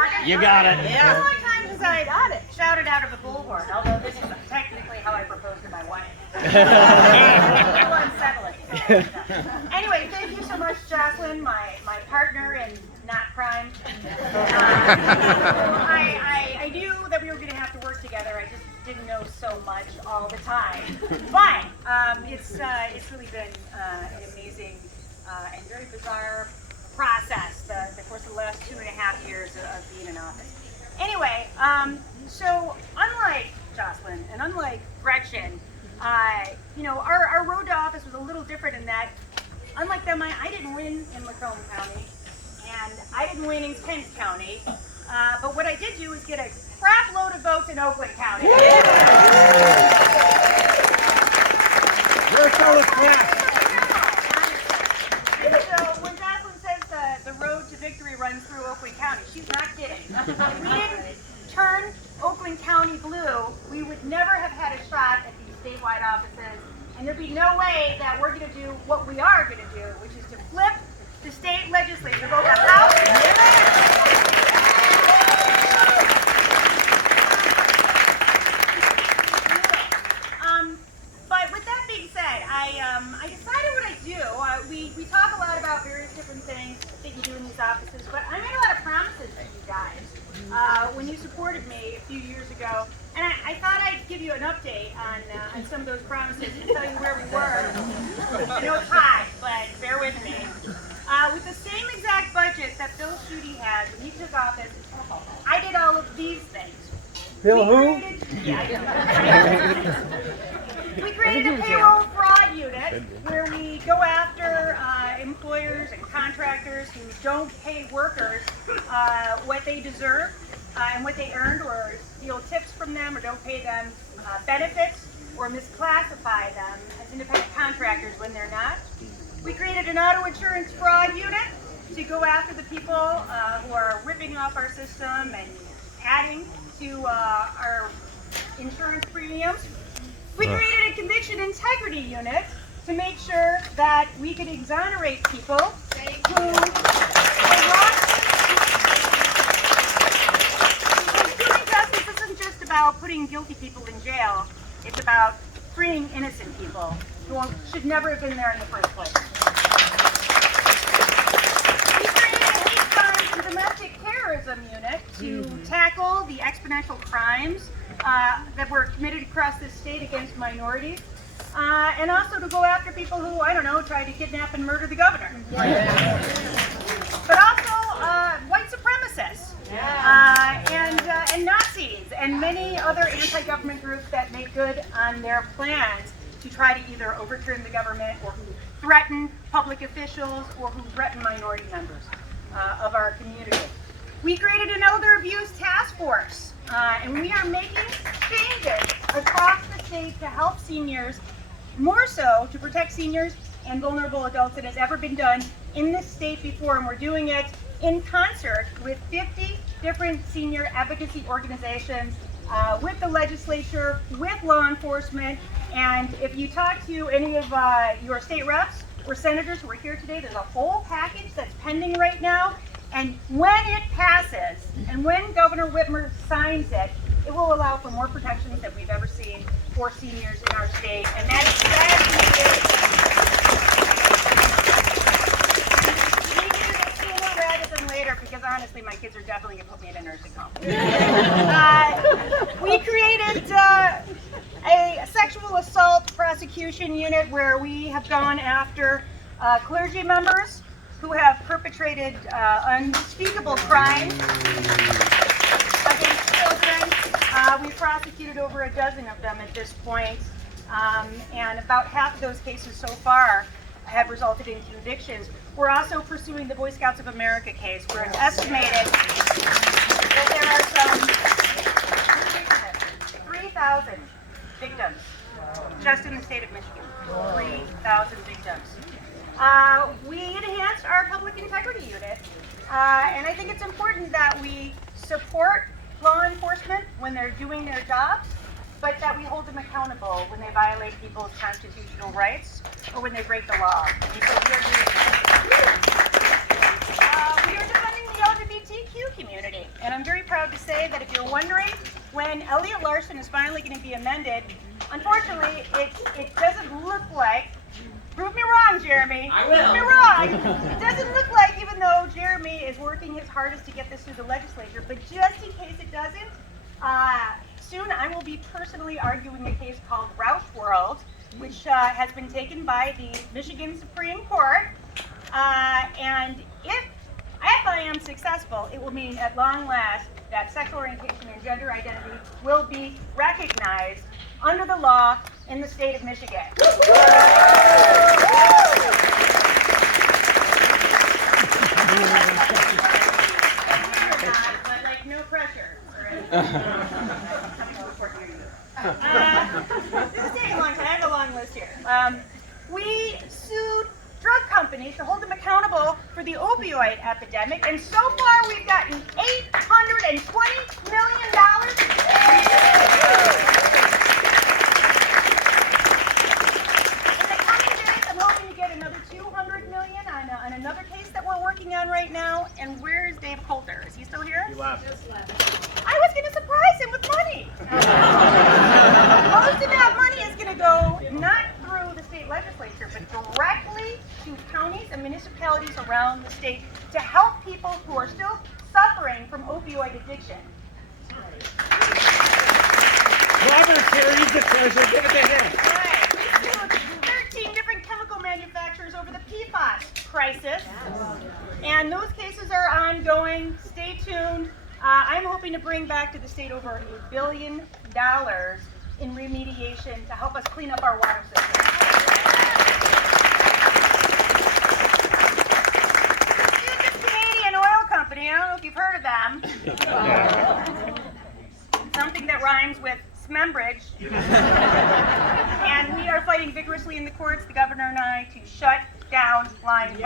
working? You got it. Yeah. How many times has I got it? Shouted out of a bullhorn, although this is technically how I proposed to my wife. It's a little unsettling. Anyway, thank you so much, Jocelyn, my partner in not crime. I knew that we were going to have to work together. I just didn't know so much all the time. But it's really been an amazing and very bizarre process, the course of the last 2.5 years of being in office. Anyway, so unlike Jocelyn and unlike Gretchen, our road to office was a little different in that, unlike them, I didn't win in Macomb County, and I didn't win in Kent County, but what I did do is get a crap load of votes in Oakland County. We're full of crap. And so when Jocelyn says the road to victory runs through Oakland County, she's not kidding. If we didn't turn Oakland County blue, we would never have had a shot at these statewide offices, and there'd be no way that we're going to do what we are going to do, which is to flip the state legislature, both the House and the Senate. But with that being said, I decided what I do. We talk a lot about various different things that you do in these offices, but I made a lot of promises to you guys when you supported me a few years ago, and I thought I'd give you an update on some of those promises and tell you where we were. I know it's high, but bear with me. With the same exact budget that Bill Schuette had when he took office, I did all of these things. Bill who? We created a payroll fraud unit where we go after employers and contractors who don't pay workers what they deserve and what they earned, or steal tips from them, or don't pay them benefits, or misclassify them as independent contractors when they're not. We created an auto insurance fraud unit to go after the people who are ripping off our system and adding to our insurance premiums. We created a conviction integrity unit to make sure that we could exonerate people who were wrongfully. Because doing justice isn't just about putting guilty people in jail, it's about freeing innocent people who should never have been there in the first place. We created a hate crime and domestic terrorism unit to tackle the exponential crimes that were committed across this state against minorities, and also to go after people who, I don't know, tried to kidnap and murder the governor. But also white supremacists and Nazis and many other anti-government groups that make good on their plans to try to either overturn the government, or who threaten public officials, or who threaten minority members of our community. We created an elder abuse task force, and we are making changes across the state to help seniors, more so to protect seniors and vulnerable adults than has ever been done in this state before, and we're doing it in concert with 50 different senior advocacy organizations, with the legislature, with law enforcement. And if you talk to any of your state reps or senators who are here today, there's a whole package that's pending right now. And when it passes, and when Governor Whitmer signs it, it will allow for more protections than we've ever seen for seniors in our state. And that is we need to do this sooner rather than later, because honestly, my kids are definitely going to put me in a nursing home. We created a sexual assault prosecution unit where we have gone after clergy members who have perpetrated unspeakable crimes against children. We've prosecuted over a dozen of them at this point, and about half of those cases so far have resulted in convictions. We're also pursuing the Boy Scouts of America case, where it's estimated that there are some 3,000 victims just in the state of Michigan. 3,000 victims. We enhanced our public integrity unit, and I think it's important that we support law enforcement when they're doing their jobs, but that we hold them accountable when they violate people's constitutional rights or when they break the law. And so we are defending the LGBTQ community, and 10, Elliot Larson is finally going to be amended. Unfortunately, it doesn't look like, prove me wrong, Jeremy. I will. Prove me wrong. It doesn't look like, even though Jeremy is working his hardest to get this through the legislature, but just in case it doesn't, soon I will be personally arguing a case called Roush World, which has been taken by the Michigan Supreme Court. And if I am successful, it will mean at long last that sexual orientation and gender identity will be recognized under the law in the state of Michigan. But like no pressure. This is taking a long time. I have a long list here. We sued drug companies to hold them accountable for the opioid epidemic, and so far we've gotten $820 million. In the coming days, I'm hoping to get another $200 million on another case that we're working on right now. And where's Dave Coulter? Is he still here? He left. I was going to surprise him with money. Most of that money is going to go not through the state legislature, but directly to counties and municipalities around the state to help people who are still suffering from opioid addiction. Robert's here. He's the treasurer. Give it to him. All right. We sued 13 different chemical manufacturers over the PFAS crisis, and those cases are ongoing. Stay tuned. I'm hoping to bring back to the state over $1 billion in remediation to help us clean up our water system. Here's the Canadian oil company. I don't know if you've heard of them. Something that rhymes with Smembridge. And we are fighting vigorously in the courts, the governor and I, to shut down Line 5.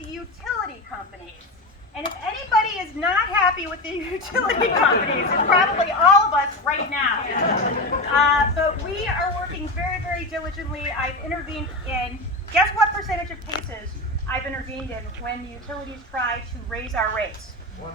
Utility companies. And if anybody is not happy with the utility companies, it's probably all of us right now. But we are working very, very diligently. I've intervened in, guess what percentage of cases I've intervened in when utilities try to raise our rates? 100%. 100%.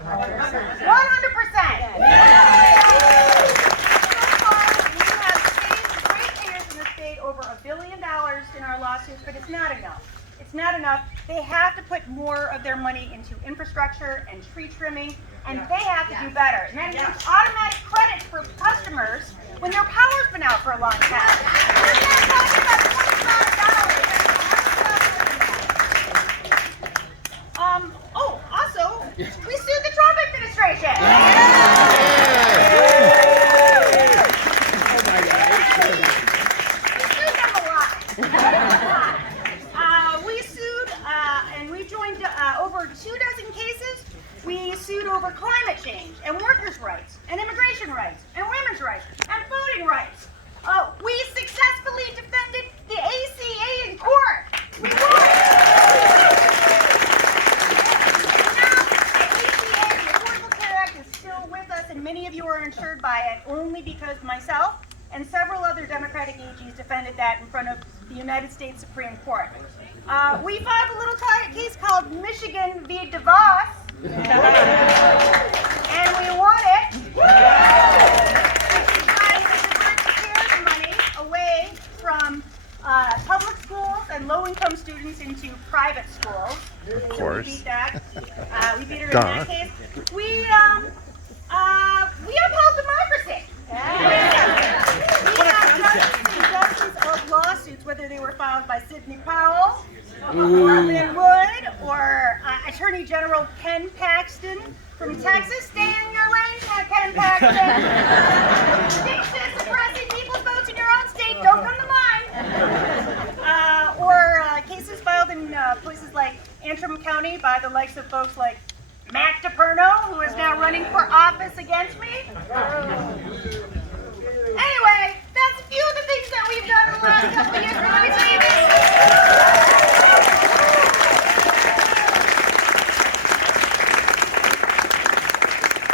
So far, we have saved ratepayers in the state over $1 billion in our lawsuits, but it's not enough. It's not enough. They have to put more of their money into infrastructure and tree trimming, and they have to do better. And that includes automatic credits for customers when their power's been out for a long time. We're not talking about $25. Also, we sued the Trump administration. We sued them a lot. We sued, and we joined over 24 cases. We sued over climate change and workers' rights and immigration rights and women's rights and voting rights. We successfully defended the ACA in court. We won. Now, the ACA, the Affordable Care Act, is still with us, and many of you are insured by it only because myself and several other Democratic AGs defended that in front of the United States Supreme Court. We filed a little case called Michigan v. DeVos, and we won it. Which is trying to divert CARES money away from public schools and low-income students into private schools. Of course. So we beat that. We beat her in that case. We upheld democracy. We have dozens and dozens of lawsuits, whether they were filed by Sidney Powell, or Lynn Wood, or Attorney General Ken Paxton from Texas. Stay in your lane, Ken Paxton. Stick to suppressing people's votes in your own state. Don't come to mine. Or cases filed in places like Antrim County by the likes of folks like Matt DePerno, who is now running for office against me. Anyway, that's a few of the things that we've done in the last couple of years. Let me tell you this.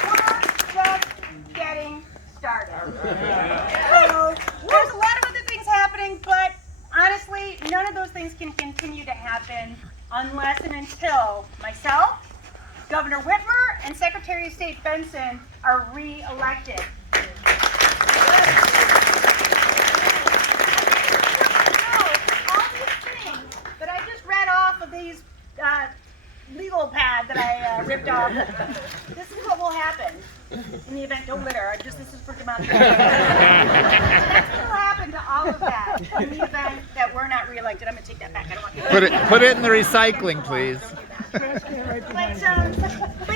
We're just getting started. So, there's a lot of other things happening, but honestly, none of those things can continue to happen unless and until myself, Governor Whitmer, and Secretary of State Benson are re-elected. All these things that I just read off of these legal pad that I ripped off, this is what will happen in the event. Don't litter. This is for democracy. That's what will happen to all of that in the event that we're not reelected. I'm going to take that back. I don't want to Put it in the recycling, please. But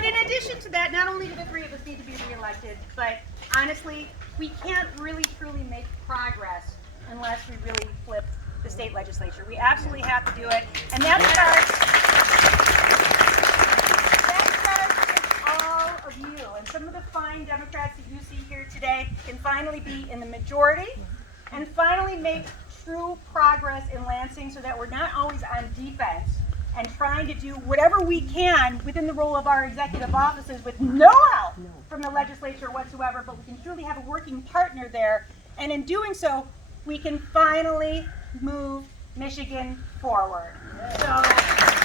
in addition to that, not only do the three of us need to be reelected, but honestly, we can't really truly make progress unless we really flip the state legislature. We absolutely have to do it, and that starts with all of you. And some of the fine Democrats that you see here today can finally be in the majority and finally make true progress in Lansing so that we're not always on defense and trying to do whatever we can within the role of our executive offices with no help from the legislature whatsoever, but we can truly have a working partner there. And in doing so, we can finally move Michigan forward. So.